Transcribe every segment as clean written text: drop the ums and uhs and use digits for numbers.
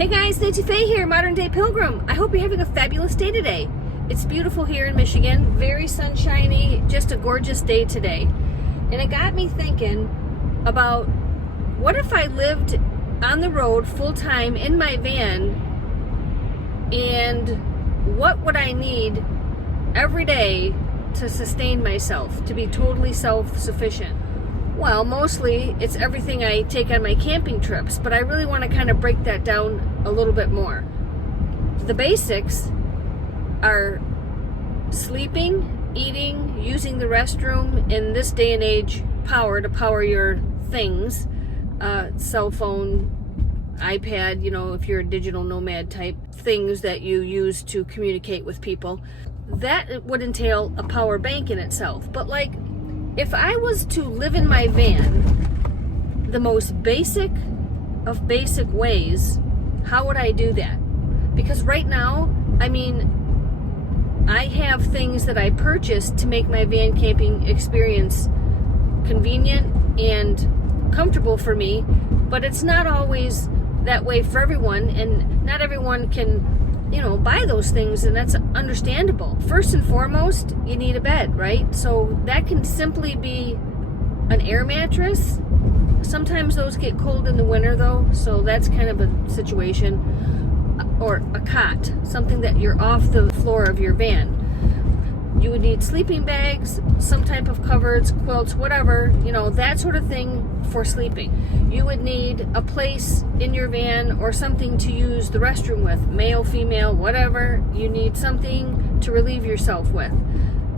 Hey guys, Nancy Faye here, Modern Day Pilgrim. I hope you're having a fabulous day today. It's beautiful here in Michigan, very sunshiny, just a gorgeous day today. And it got me thinking about what if I lived on the road full time in my van, and what would I need every day to sustain myself, to be totally self-sufficient? Well, mostly it's everything I take on my camping trips, but I really want to kind of break that down a little bit more. The basics are sleeping, eating, using the restroom, in this day and age, power to power your things, cell phone, iPad, if you're a digital nomad type, things that you use to communicate with people. That would entail a power bank in itself. But if I was to live in my van the most basic of basic ways, how would I do that? Because right now, I have things that I purchased to make my van camping experience convenient and comfortable for me, but it's not always that way for everyone, and not everyone can buy those things, and that's understandable. First and foremost, you need a bed, right? So that can simply be an air mattress. Sometimes those get cold in the winter though, so that's kind of a situation. Or a cot, something that you're off the floor of your van. You would need sleeping bags, some type of covers, quilts, whatever, that sort of thing for sleeping. You would need a place in your van or something to use the restroom with, male, female, whatever. You need something to relieve yourself with.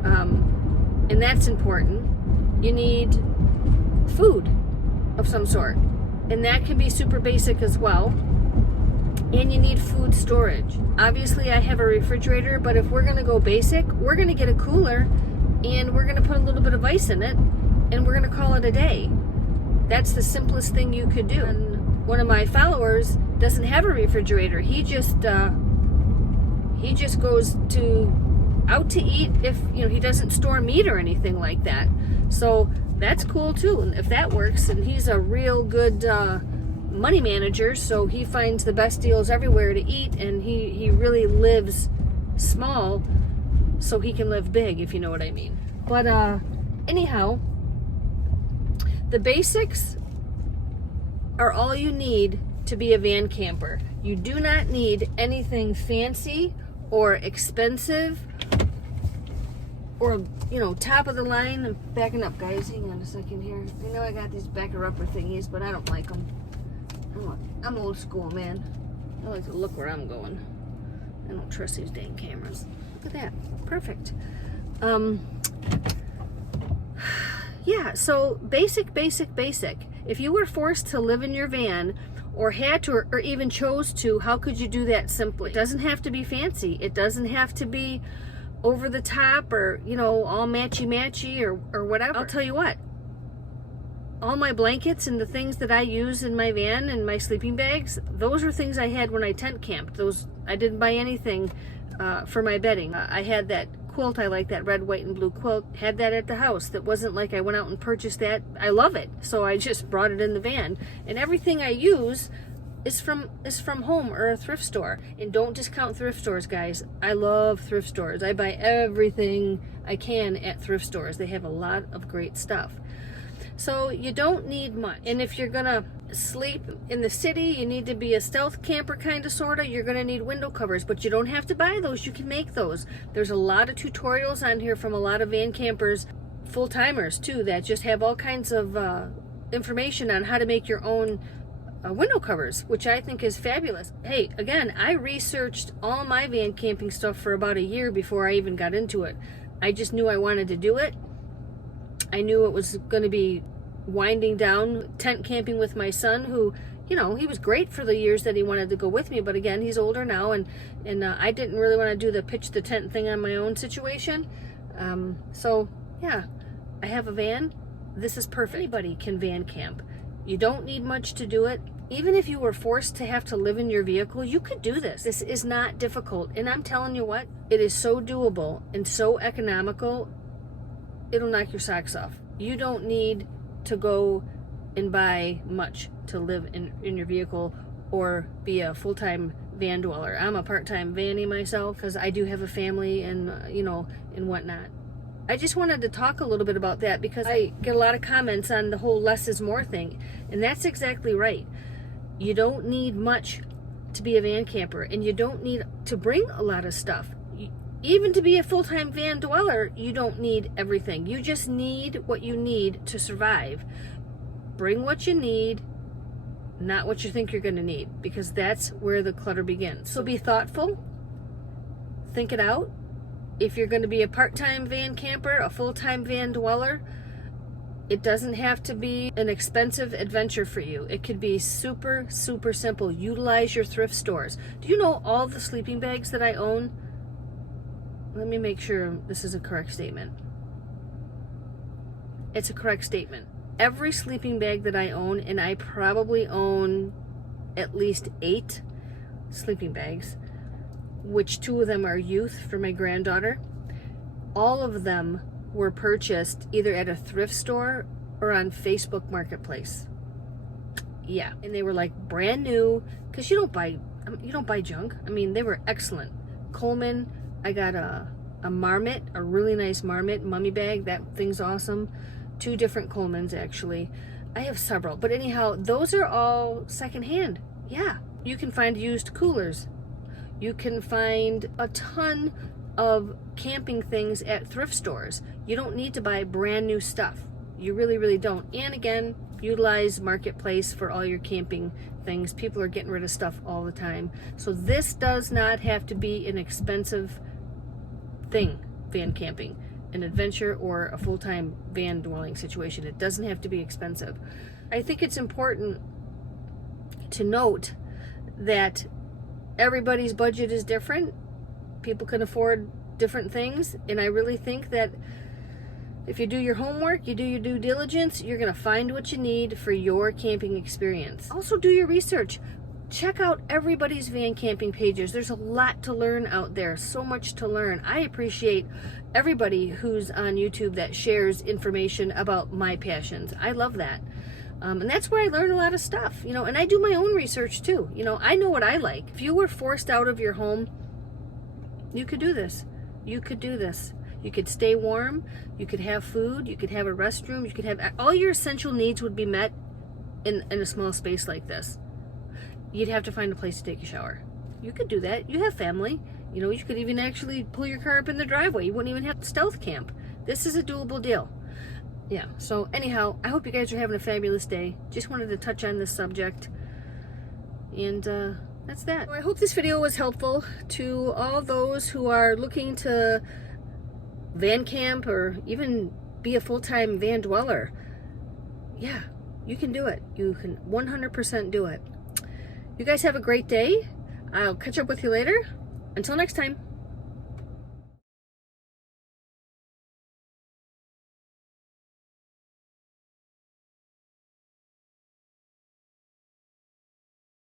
And that's important. You need food of some sort. And that can be super basic as well. And you need food storage. Obviously, I have a refrigerator, but if we're going to go basic, we're going to get a cooler and we're going to put a little bit of ice in it and we're going to call it a day. That's the simplest thing you could do. And one of my followers doesn't have a refrigerator. He just goes out to eat if he doesn't store meat or anything like that. So that's cool too. And if that works, and he's a real good money manager, so he finds the best deals everywhere to eat, and he really lives small so he can live big, if you know what I mean. But anyhow, the basics are all you need to be a van camper. You do not need anything fancy or expensive or top of the line. I'm backing up, guys. Hang on a second here. I know I got these backer upper thingies, but I don't like them. I'm old school, man. I like to look where I'm going. I don't trust these dang cameras. Look at that. Perfect. Yeah, so basic. If you were forced to live in your van, or had to, or even chose to, how could you do that simply? It doesn't have to be fancy. It doesn't have to be over the top, or all matchy or whatever. I'll tell you what. All my blankets and the things that I use in my van and my sleeping bags, those are things I had when I tent camped. Those, I didn't buy anything for my bedding. I had that quilt, I like that red, white, and blue quilt, had that at the house. That wasn't like I went out and purchased that. I love it, so I just brought it in the van. And everything I use is from home or a thrift store. And don't discount thrift stores, guys. I love thrift stores. I buy everything I can at thrift stores. They have a lot of great stuff. So you don't need much. And if you're gonna sleep in the city, you need to be a stealth camper kind of sorta, you're gonna need window covers, but you don't have to buy those. You can make those. There's a lot of tutorials on here from a lot of van campers, full-timers too, that just have all kinds of information on how to make your own window covers, which I think is fabulous. Hey, again, I researched all my van camping stuff for about a year before I even got into it. I just knew I wanted to do it. I knew it was going to be winding down tent camping with my son, who, he was great for the years that he wanted to go with me, but again, he's older now, and I didn't really want to do the pitch the tent thing on my own situation. So yeah, I have a van. This is perfect. Anybody can van camp. You don't need much to do it. Even if you were forced to have to live in your vehicle, you could do this. This is not difficult, and I'm telling you what, it is so doable and so economical. It'll knock your socks off. You don't need to go and buy much to live in your vehicle or be a full-time van dweller. I'm a part-time vanny myself because I do have a family and, you know, and whatnot. I just wanted to talk a little bit about that because I get a lot of comments on the whole less is more thing. And that's exactly right. You don't need much to be a van camper, and you don't need to bring a lot of stuff. Even to be a full-time van dweller, you don't need everything. You just need what you need to survive. Bring what you need, not what you think you're going to need, because that's where the clutter begins. So be thoughtful. Think it out. If you're going to be a part-time van camper, a full-time van dweller, it doesn't have to be an expensive adventure for you. It could be super, super simple. Utilize your thrift stores. Do you know all the sleeping bags that I own? Let me make sure this is a correct statement. It's a correct statement. Every sleeping bag that I own, and I probably own at least 8 sleeping bags, which 2 of them are youth for my granddaughter. All of them were purchased either at a thrift store or on Facebook Marketplace. Yeah, and they were like brand new, because you don't buy junk. I mean, they were excellent. Coleman, I got a marmot, a really nice marmot mummy bag. That thing's awesome. 2 different Colemans, actually. I have several, but anyhow, those are all secondhand. Yeah, you can find used coolers. You can find a ton of camping things at thrift stores. You don't need to buy brand new stuff. You really, really don't. And again, utilize Marketplace for all your camping things. People are getting rid of stuff all the time. So this does not have to be an expensive thing, van camping, an adventure or a full-time van dwelling situation. It doesn't have to be expensive. I think it's important to note that everybody's budget is different. People can afford different things, and I really think that if you do your homework, you do your due diligence, you're going to find what you need for your camping experience. Also do your research. Check out everybody's van camping pages. There's a lot to learn out there, so much to learn. I appreciate everybody who's on YouTube that shares information about my passions. I love that. And that's where I learn a lot of stuff, you know, and I do my own research too. You know, I know what I like. If you were forced out of your home, you could do this. You could do this. You could stay warm. You could have food. You could have a restroom. You could have all your essential needs would be met in a small space like this. You'd have to find a place to take a shower. You could do that. You have family. You know, you could even actually pull your car up in the driveway. You wouldn't even have to stealth camp. This is a doable deal. Yeah, so anyhow, I hope you guys are having a fabulous day. Just wanted to touch on this subject. And that's that. I hope this video was helpful to all those who are looking to van camp or even be a full-time van dweller. Yeah, you can do it. You can 100% do it. You guys have a great day. I'll catch up with you later. Until next time.